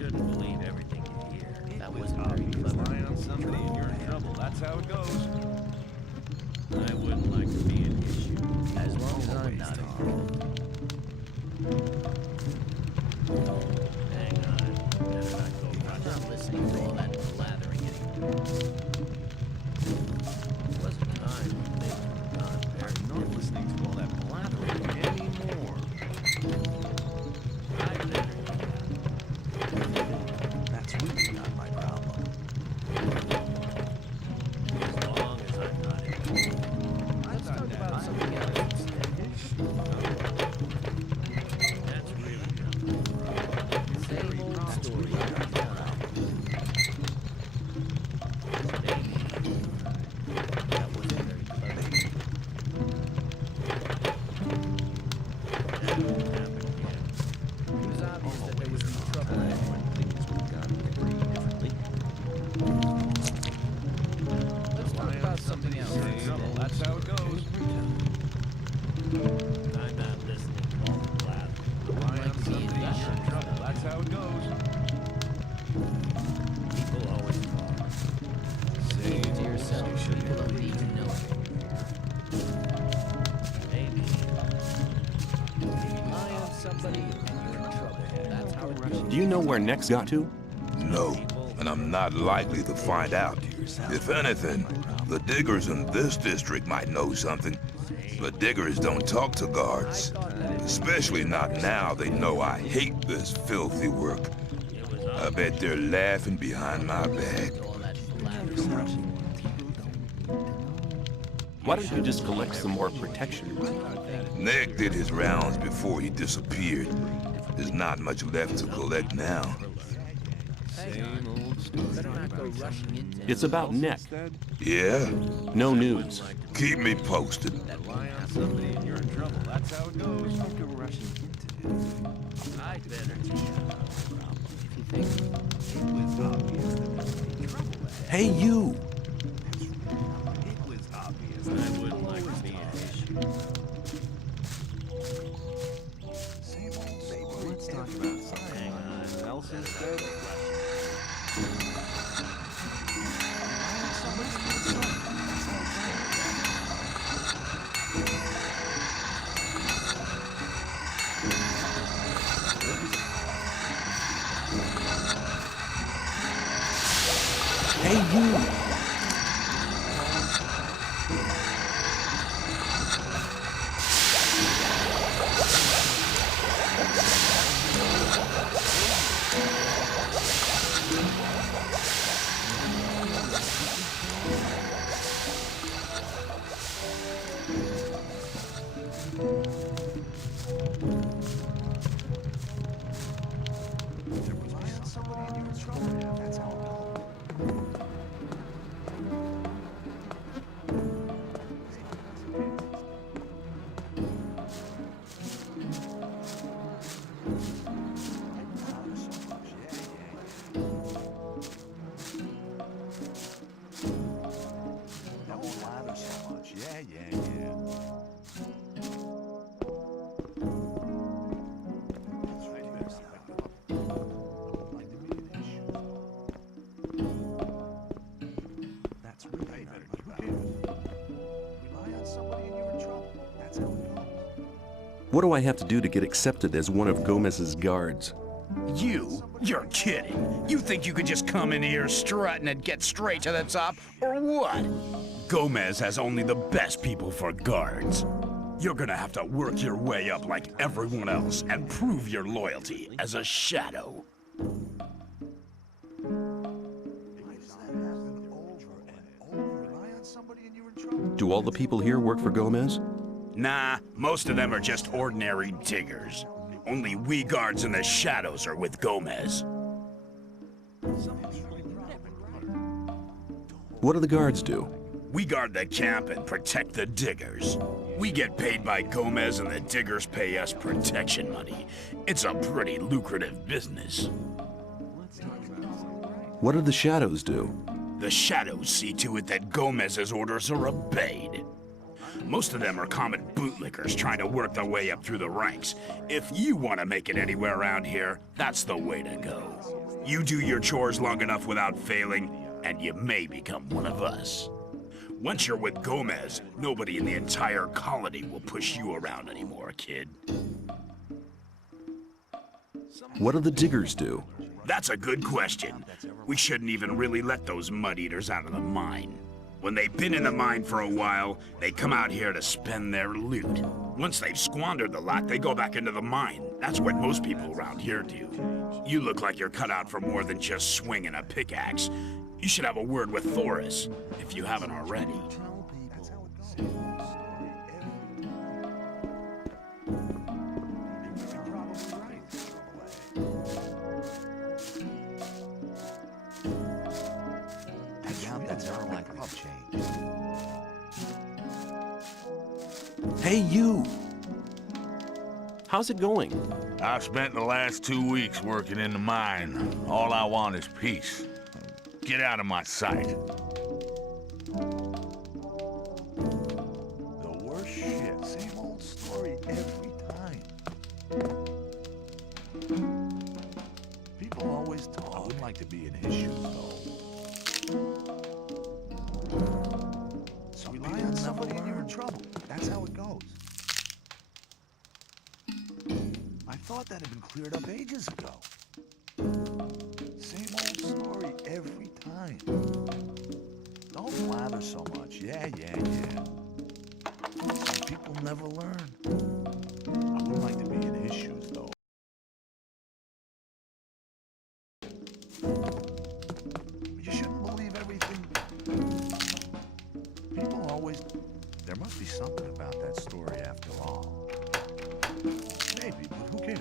shouldn't believe everything you hear. That wasn't very Rely clever. on somebody and you're in trouble. That's how it goes. I wouldn't like to be an issue. As long as I'm not involved. Hang on. Better not go. I'm not listening to all that blathering anymore. It wasn't time when things were gone very I'm not listening to all that blathering anymore. I better That's really not my problem. as long as I'm not involved. Let's talk about something else instead. That's really not my problem. Same old story every time. Maybe. That wasn't very clever. That won't happen again. It was obvious that there was some trouble there when things would have gone pretty differently. Let's talk about something else instead. That's how it goes. I'm not listening to all the blather. Rely Like on being somebody and you're in shut trouble. up. That's how it goes. People always talk. Keep it to yourself. People don't need to know it. Maybe. Rely on somebody and you're in trouble. That's how it goes. Do you know where Nex got to? No, and I'm not likely to find out. If anything, the diggers in this district might know something. But diggers don't talk to guards. Especially not now they know I hate this filthy work. I bet they're laughing behind my back. All that blather stuff. Why don't you just collect some more protection? Nick did his rounds before he disappeared. There's not much left to collect now. Same old story. Better not go rushing into It's about Neck. Yeah? No news. Keep me posted. Rely on somebody and you're in trouble. That's how it goes. Don't go rushing into it. I better just shut up. If you think It was obvious that there was trouble ahead. Hey, you! It was obvious. I wouldn't like to be an issue. Same old story. Let's talk about something else instead. Hey, you! Rely on somebody and you're in trouble. That's how it goes. Don't lather so much. Yeah. That's really not my problem. Rely on somebody and you're in trouble. That's how it goes. What do I have to do to get accepted as one of Gomez's guards? You? You're kidding. You think you could just come in here strutting and get straight to the top, or what? Gomez has only the best people for guards. You're gonna have to work your way up like everyone else and prove your loyalty as a shadow. Rely on somebody and you're in trouble. Do all the people here work for Gomez? Nah, most of them are just ordinary diggers. Only we guards in the shadows are with Gomez. What do the guards do? We guard the camp and protect the diggers. We get paid by Gomez and the diggers pay us protection money. It's a pretty lucrative business. What do the shadows do? The shadows see to it that Gomez's orders are obeyed. Most of them are common bootlickers trying to work their way up through the ranks. If you want to make it anywhere around here, that's the way to go. You do your chores long enough without failing, and you may become one of us. Once you're with Gomez, nobody in the entire colony will push you around anymore, kid. What do the diggers do? That's a good question. We shouldn't even really let those mud-eaters out of the mine. When they've been in the mine for a while, they come out here to spend their loot. Once they've squandered the lot, they go back into the mine. That's what most people around here do. You look like you're cut out for more than just swinging a pickaxe. You should have a word with Thoris, if you haven't already. Hey, you! How's it going? I've spent the last 2 weeks working in the mine. All I want is peace. Get out of my sight. The worst shit. Same old story every time. People always talk. I wouldn't like to be in his shoes, though. So rely on somebody and you're in trouble. That's how it goes. I thought that had been cleared up ages ago. Same old story every time. Don't blather so much. Yeah. Some people never learn. I wouldn't like to be in his shoes, though. But you shouldn't believe everything. People always... There must be something about that story after all. Maybe, but who cares?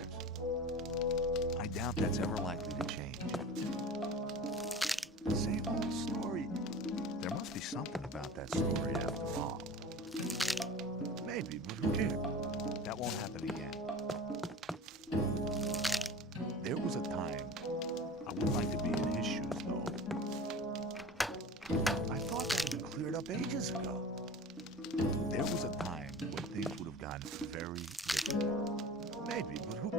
I doubt that's ever likely to change. Same old story. There must be something about that story after all. Maybe, but who cares? That won't happen again. There was a time I wouldn't like to be in his shoes, though. I thought that had been cleared up ages ago. There was a time when things would have gotten very different. Maybe, but who?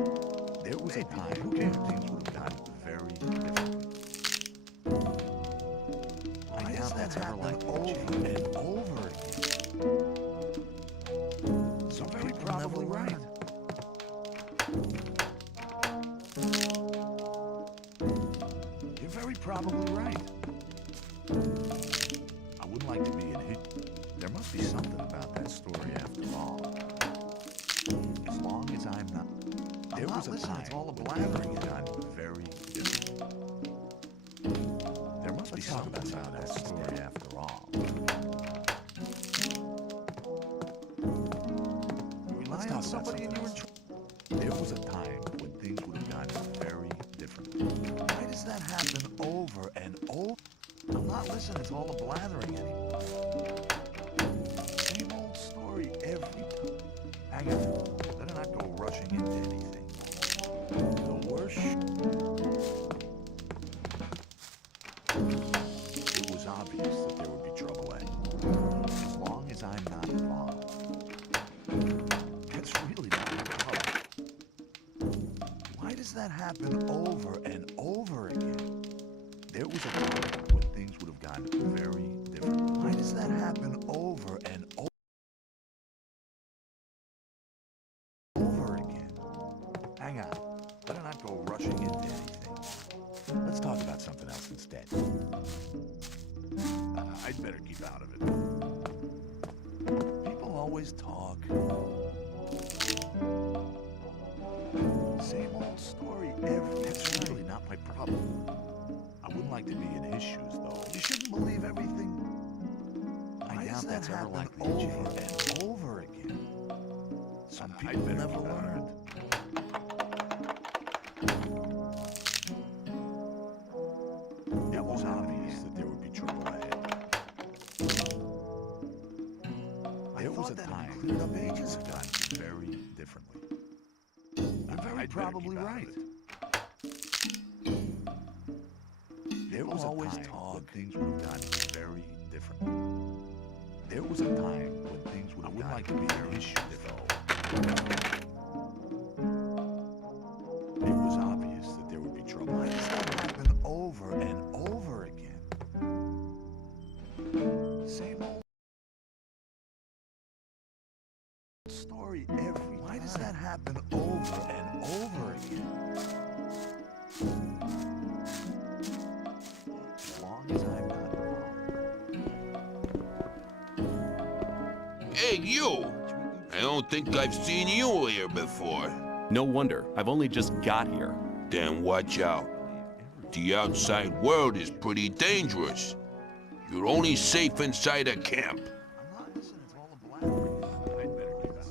There was a time who cares? Things would have gotten very different. I doubt that's ever likely to change. Over and over again. So very probably right. You're very probably right. I wouldn't like to be in his... There must be something about that story after all. As long as I'm not... There was a time it's all a blathering it got very different. There must be something about that story after all. Rely on somebody and you were... There was a time when things would have gotten very different. Why does that happen over and over? I'm not listening to all the blathering anymore. Same old story every time. Hang on. Better not go rushing into anything. The worst. It was obvious that there would be trouble ahead. As long as I'm not involved. That's really not my problem. Why does that happen over and over again? There was a time when things would have gotten very different. Why does that happen over and over again? Hang on. Better not go rushing into anything. Let's talk about something else instead. I'd better keep out of it. People always talk. Same old story every... That's really not my problem. I wouldn't like to be in his shoes, though. You shouldn't believe everything. I doubt that's ever likely to change. Over and over again. Some people never learned. It was obvious that there would be trouble ahead. There was a time cleared up ages ago. Very differently. You're very probably right. There was always talk when things would have gotten very differently. There was a time when things would have gotten like to be in his shoes, though. It was obvious that there would be trouble. Why does that happen story every time. Why does that happen over and over again? As long as I'm not wrong. Hey, you! I don't think I've seen you here before. No wonder. I've only just got here. Then watch out. The outside world is pretty dangerous. You're only safe inside a camp. I'm not listening to all the blabbering. I'd better get out of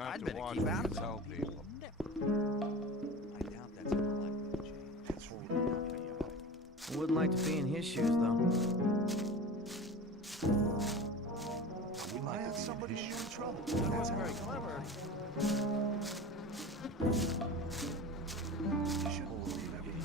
I'd better keep out of it. I doubt that's ever likely to change. That's totally not my job. I wouldn't like to be in his shoes, though. We might have somebody in trouble. That wasn't very clever. You shouldn't believe everything.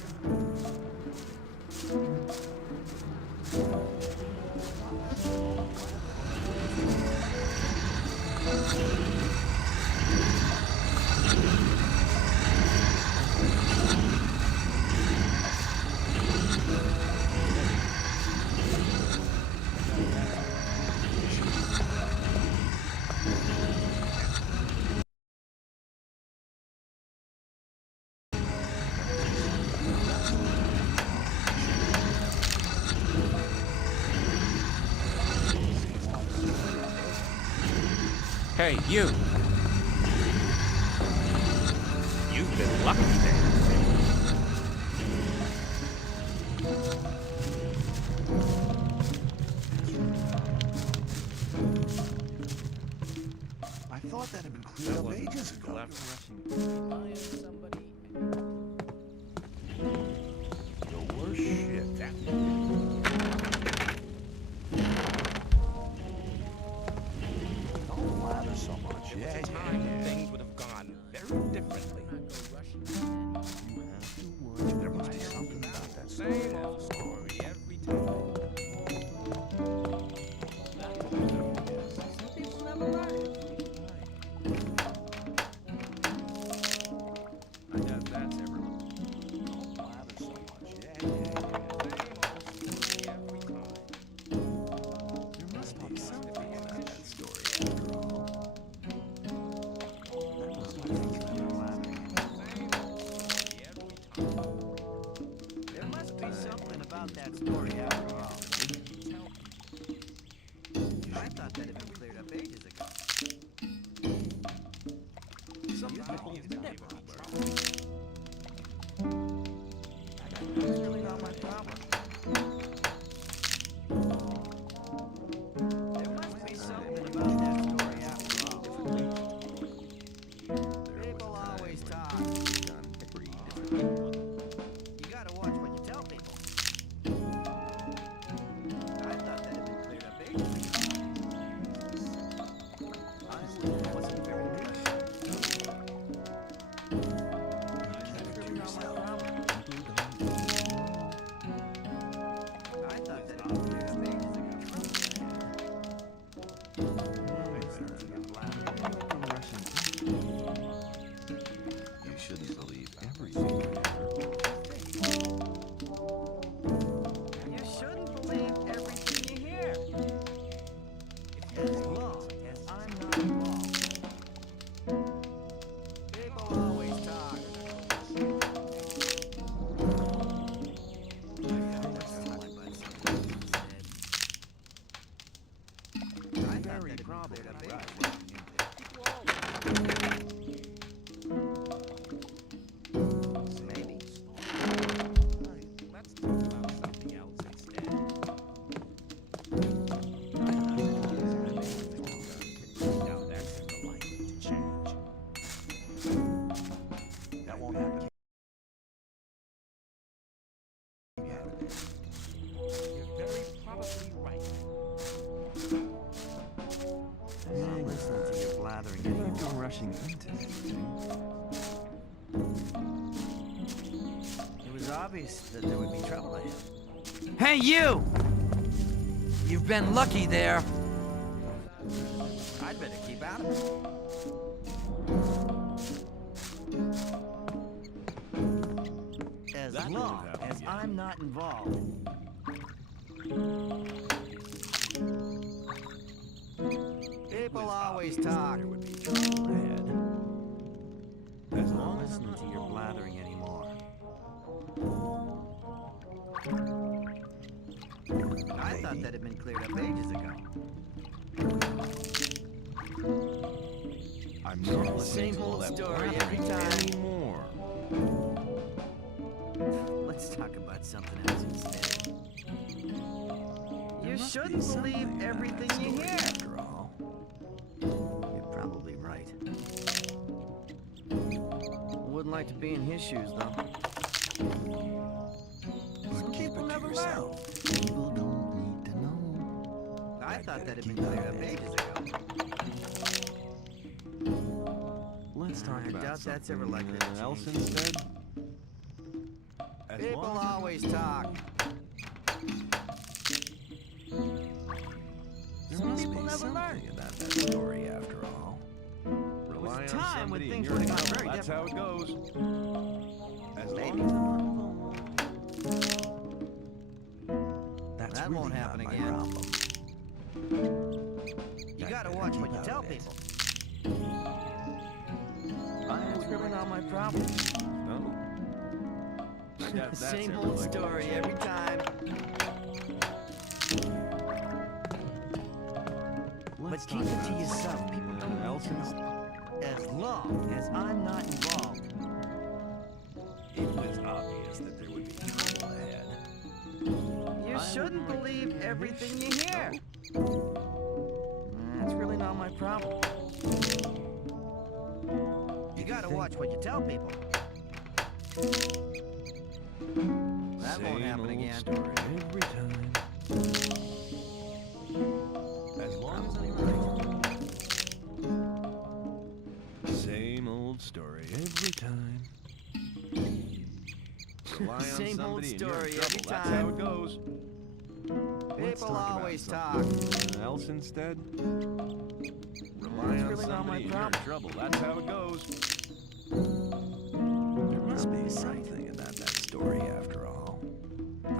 Hey, you! You've been lucky there. I thought that had been cleared up ages ago. The worst shit. Don't blather so much. Yeah, Things would have gone very differently. There must be something about that story. Same old story every time. I doubt that's ever. Don't blather so much. Yeah. There must be something about that story after all. That must be There must be something about that story after all. I thought that had been cleared up ages ago. Some people never That's really not my problem. There must be something about that story after all. People always talk. You gotta watch what you tell people. I thought that had been cleared up ages ago. I wasn't very good. That's really not my problem. I thought that had been cleared up ages You shouldn't believe everything. You shouldn't believe everything you hear. As long as I'm not involved. People always talk. I thought that had been cleared up ages ago. Maybe. Let's talk about something else instead. Now that's the likely to change. That won't happen. You're very probably right. I'm not listening to your blathering anymore. You're rushing into anything. It was obvious that there would be trouble ahead. Hey, you! You've been lucky there. I'd better keep out of it. As long as I'm not involved. People always talk. There would be trouble ahead. As long as I'm not listening to your blathering anymore. I thought that had been cleared up ages ago. I'm not listening Same to all old that story blathering every time. anymore. Let's talk about something else instead. You shouldn't believe everything you hear. After all, you're probably right. Wouldn't like to be in his shoes, though. But keep it to yourself. People don't need to know. I thought that had been cleared up ages ago. Let's talk I about doubt that's ever something likely to else change. instead. People always talk. There Some must people be never something learn. about that story after all. Rely on time when things would have gone very different. That's how it goes. As Maybe. long as That won't happen not my again. problem. You gotta watch what you tell people. That's really not my problem. Same old story every time. but keep it to yourself. People don't else as long as I'm not involved. It was obvious that there would be trouble ahead. You shouldn't believe everything you hear. That's really not my problem. You gotta watch what you tell people. That won't happen again. Every time. As long as I'm right. Same old story every time. Rely on Same old somebody and you're in story trouble. every That's time. how it goes. Let's People talk always about talk. something else instead. Rely That's on really not my somebody and you're in problem. trouble. That's how it goes. There must be something about that story after all.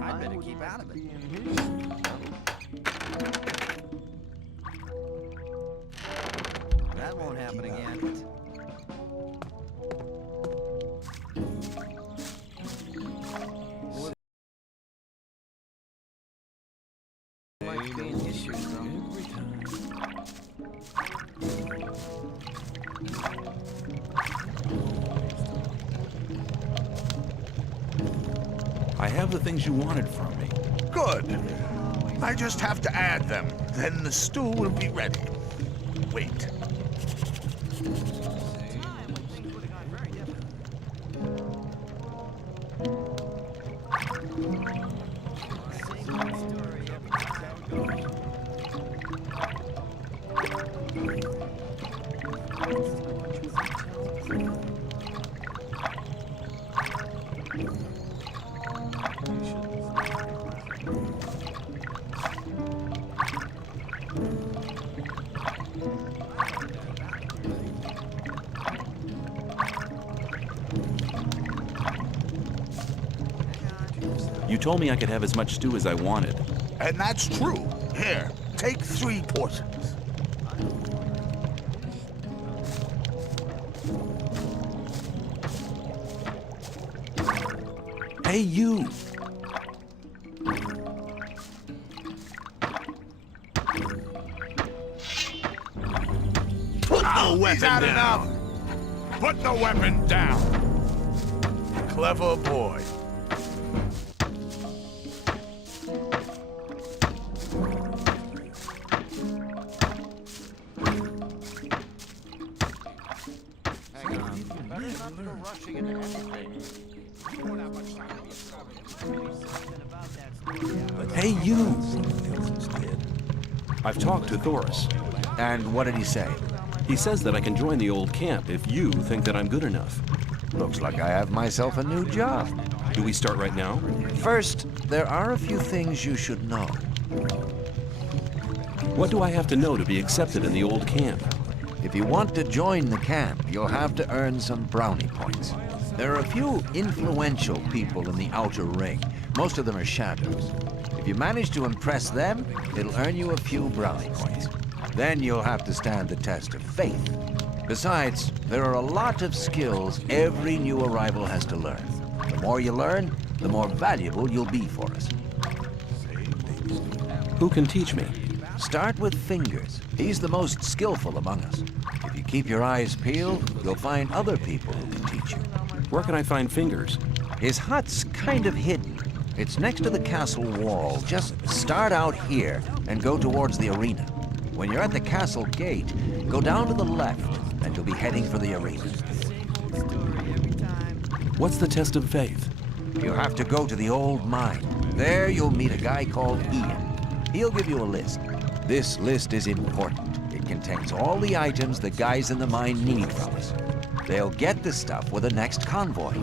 I'd better keep out of it. Be in his shoes. That won't happen again. Might be in his shoes, though. Every time. I have the things you wanted from me. Good. I just have to add them. Then the stew will be ready. Wait. You told me I could have as much stew as I wanted. And that's true. Here, take 3 portions. Hey, you! Put the weapon down. Enough. Put the weapon down. Clever boy. Hey, you! I've talked to Thoris. And what did he say? He says that I can join the old camp if you think that I'm good enough. Looks like I have myself a new job. Do we start right now? First, there are a few things you should know. What do I have to know to be accepted in the old camp? If you want to join the camp, you'll have to earn some brownie points. There are a few influential people in the outer ring. Most of them are shadows. If you manage to impress them, it'll earn you a few brownie points. Then you'll have to stand the test of faith. Besides, there are a lot of skills every new arrival has to learn. The more you learn, the more valuable you'll be for us. Who can teach me? Start with Fingers. He's the most skillful among us. If you keep your eyes peeled, you'll find other people who can teach you. Where can I find Fingers? His hut's kind of hidden. It's next to the castle wall. Just start out here and go towards the arena. When you're at the castle gate, go down to the left and you'll be heading for the arena. What's the test of faith? You have to go to the old mine. There you'll meet a guy called Ian. He'll give you a list. This list is important. It contains all the items the guys in the mine need from us. They'll get the stuff with the next convoy.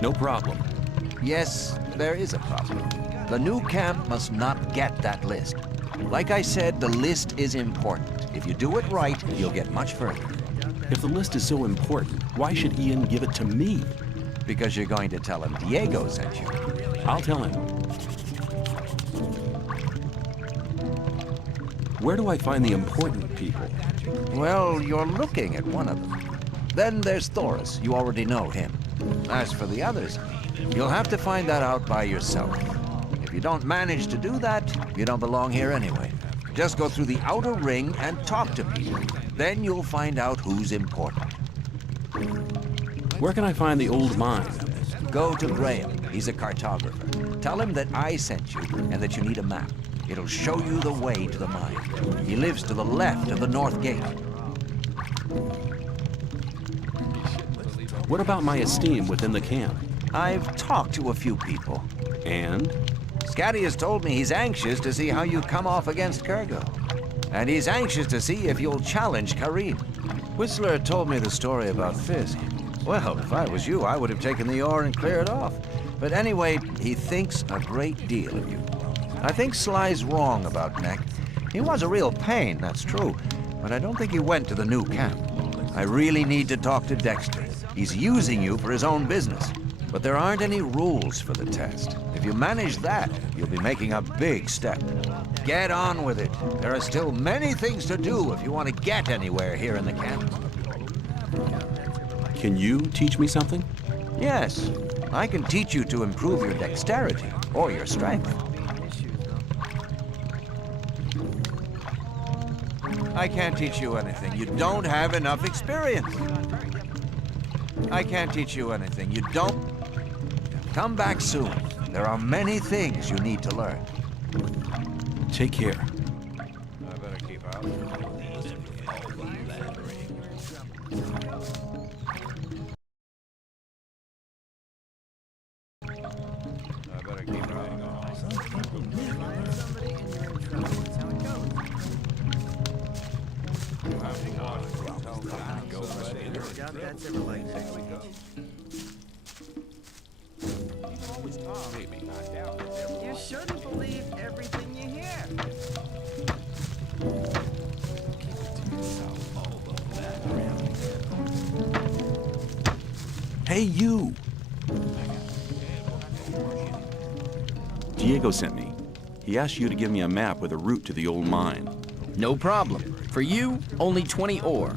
No problem. Yes, there is a problem. The new camp must not get that list. Like I said, the list is important. If you do it right, you'll get much further. If the list is so important, why should Ian give it to me? Because you're going to tell him Diego sent you. I'll tell him. Where do I find the important people? Well, you're looking at one of them. Then there's Thoris. You already know him. As for the others, you'll have to find that out by yourself. If you don't manage to do that, you don't belong here anyway. Just go through the outer ring and talk to people. Then you'll find out who's important. Where can I find the old mine? Go to Graham. He's a cartographer. Tell him that I sent you and that you need a map. It'll show you the way to the mine. He lives to the left of the north gate. What about my esteem within the camp? I've talked to a few people. And? Scatty has told me he's anxious to see how you come off against Kurgo. And he's anxious to see if you'll challenge Karim. Whistler told me the story about Fisk. Well, if I was you, I would have taken the ore and cleared off. But anyway, he thinks a great deal of you. I think Sly's wrong about Neck. He was a real pain, that's true. But I don't think he went to the new camp. I really need to talk to Dexter. He's using you for his own business. But there aren't any rules for the test. If you manage that, you'll be making a big step. Get on with it. There are still many things to do if you want to get anywhere here in the camp. Can you teach me something? Yes. I can teach you to improve your dexterity or your strength. I can't teach you anything. You don't have enough experience. I can't teach you anything. You don't... Come back soon. There are many things you need to learn. Take care. I better keep out. I better keep out. You shouldn't believe everything you hear. Hey, you! Diego sent me. He asked you to give me a map with a route to the old mine. No problem. For you, only 20 ore.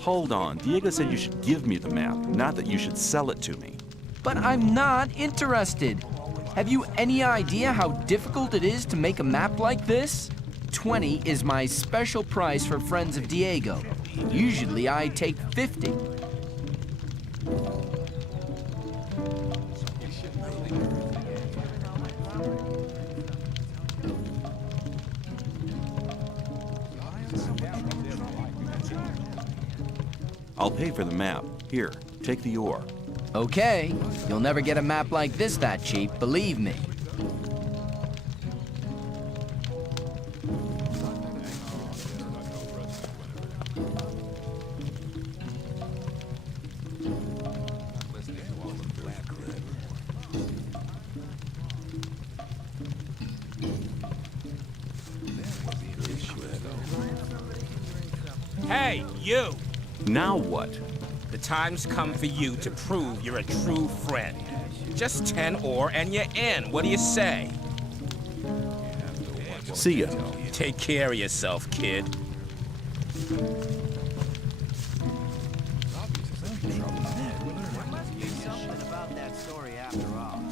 Hold on. Diego said you should give me the map, not that you should sell it to me. But I'm not interested. Have you any idea how difficult it is to make a map like this? 20 is my special price for friends of Diego. Usually I take 50. I'll pay for the map. Here, take the ore. Okay, you'll never get a map like this that cheap, believe me. Hey, you! Now what? The time's come for you to prove you're a true friend. Just 10 ore and you're in. What do you say? See ya. Take care of yourself, kid. Something about that story after all.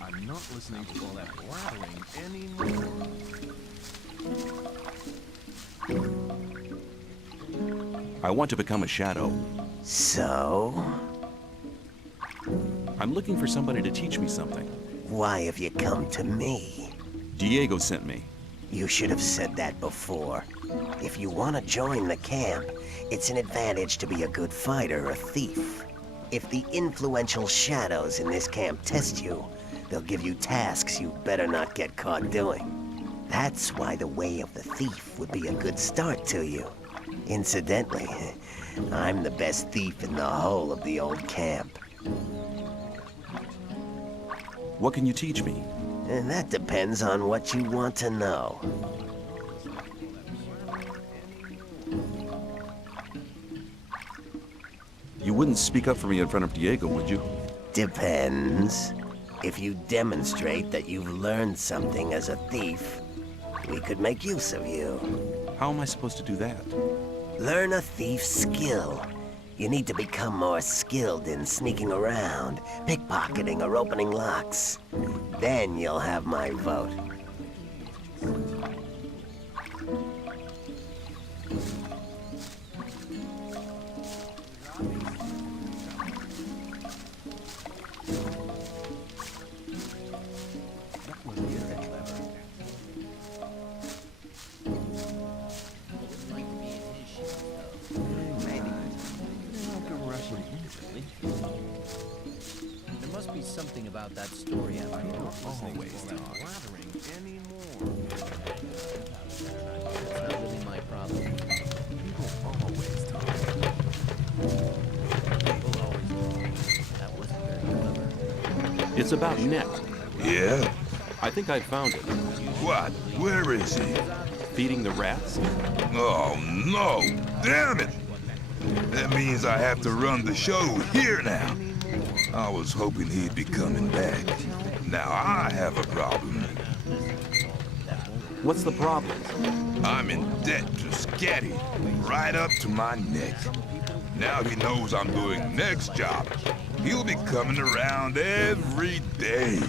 I'm not listening to all that blabbering anymore. I want to become a shadow. So? I'm looking for somebody to teach me something. Why have you come to me? Diego sent me. You should have said that before. If you want to join the camp, it's an advantage to be a good fighter or thief. If the influential shadows in this camp test you, They'll give you tasks you better not get caught doing. That's why the way of the thief would be a good start to you. Incidentally, I'm the best thief in the whole of the old camp. What can you teach me? And that depends on what you want to know. You wouldn't speak up for me in front of Diego, would you? Depends. If you demonstrate that you've learned something as a thief, we could make use of you. How am I supposed to do that? Learn a thief's skill. You need to become more skilled in sneaking around, pickpocketing, or opening locks. Then you'll have my vote. There must be something about that story I don't always talk. It's not really my problem. People always talk. That wasn't very clever. It's about Net. Yeah? I think I found it. What? Where is he? Feeding the rats? Oh, no! Damn it! That means I have to run the show here now. I was hoping he'd be coming back. Now I have a problem. What's the problem? I'm in debt to Scatty, right up to my neck. Now he knows I'm doing next job. He'll be coming around every day.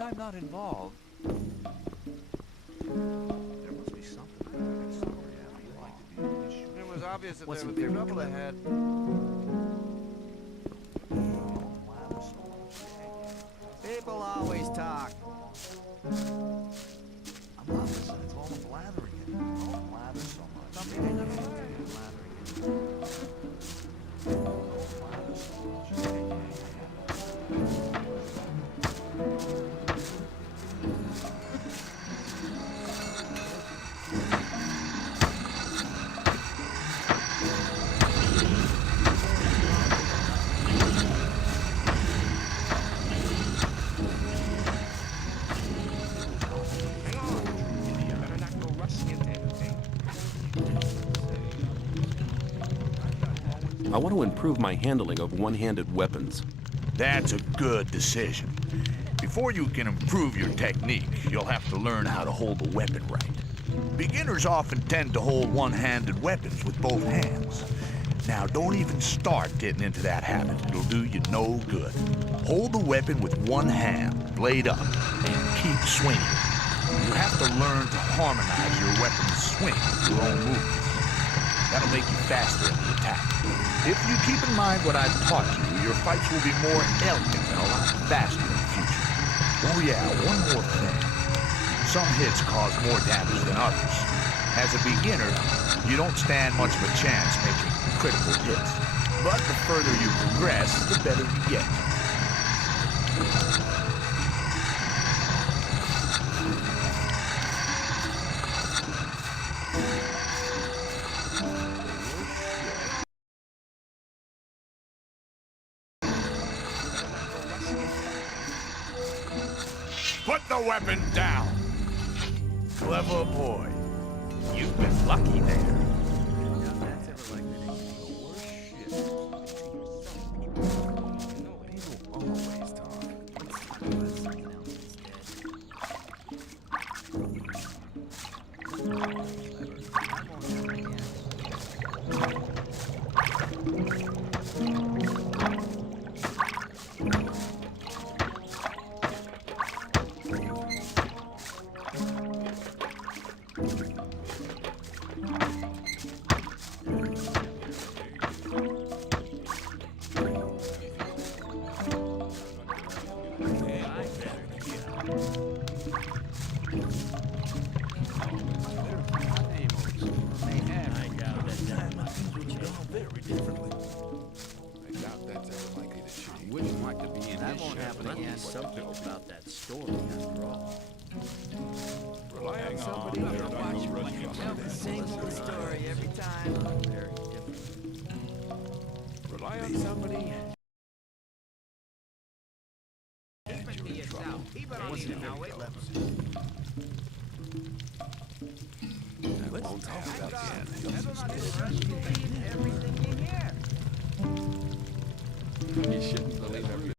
I'm not involved. There must be something. It was obvious that there would be trouble ahead. People always talk. I'm not listening. It's all the blathering. Don't blather so much. Something ain't never I want to improve my handling of one-handed weapons. That's a good decision. Before you can improve your technique, you'll have to learn how to hold the weapon right. Beginners often tend to hold one-handed weapons with both hands. Now, don't even start getting into that habit. It'll do you no good. Hold the weapon with one hand, blade up, and keep swinging. You have to learn to harmonize your weapon's swing with your own movements. That'll make you faster in the attack. If you keep in mind what I've taught you, your fights will be more elegant and a lot faster in the future. Oh yeah, one more thing. Some hits cause more damage than others. As a beginner, you don't stand much of a chance making critical hits. But the further you progress, the better you get. Put the weapon down! Clever boy. You've been lucky there. People always talk. Wouldn't like to be in That his won't shoes. happen again. Something about that story, after all. Rely on somebody. Tell the same old story every time. Very different. Rely on somebody. Keep it to yourself. Keep it on you now. Wait, Let's talk about the end. everything you hear. You shouldn't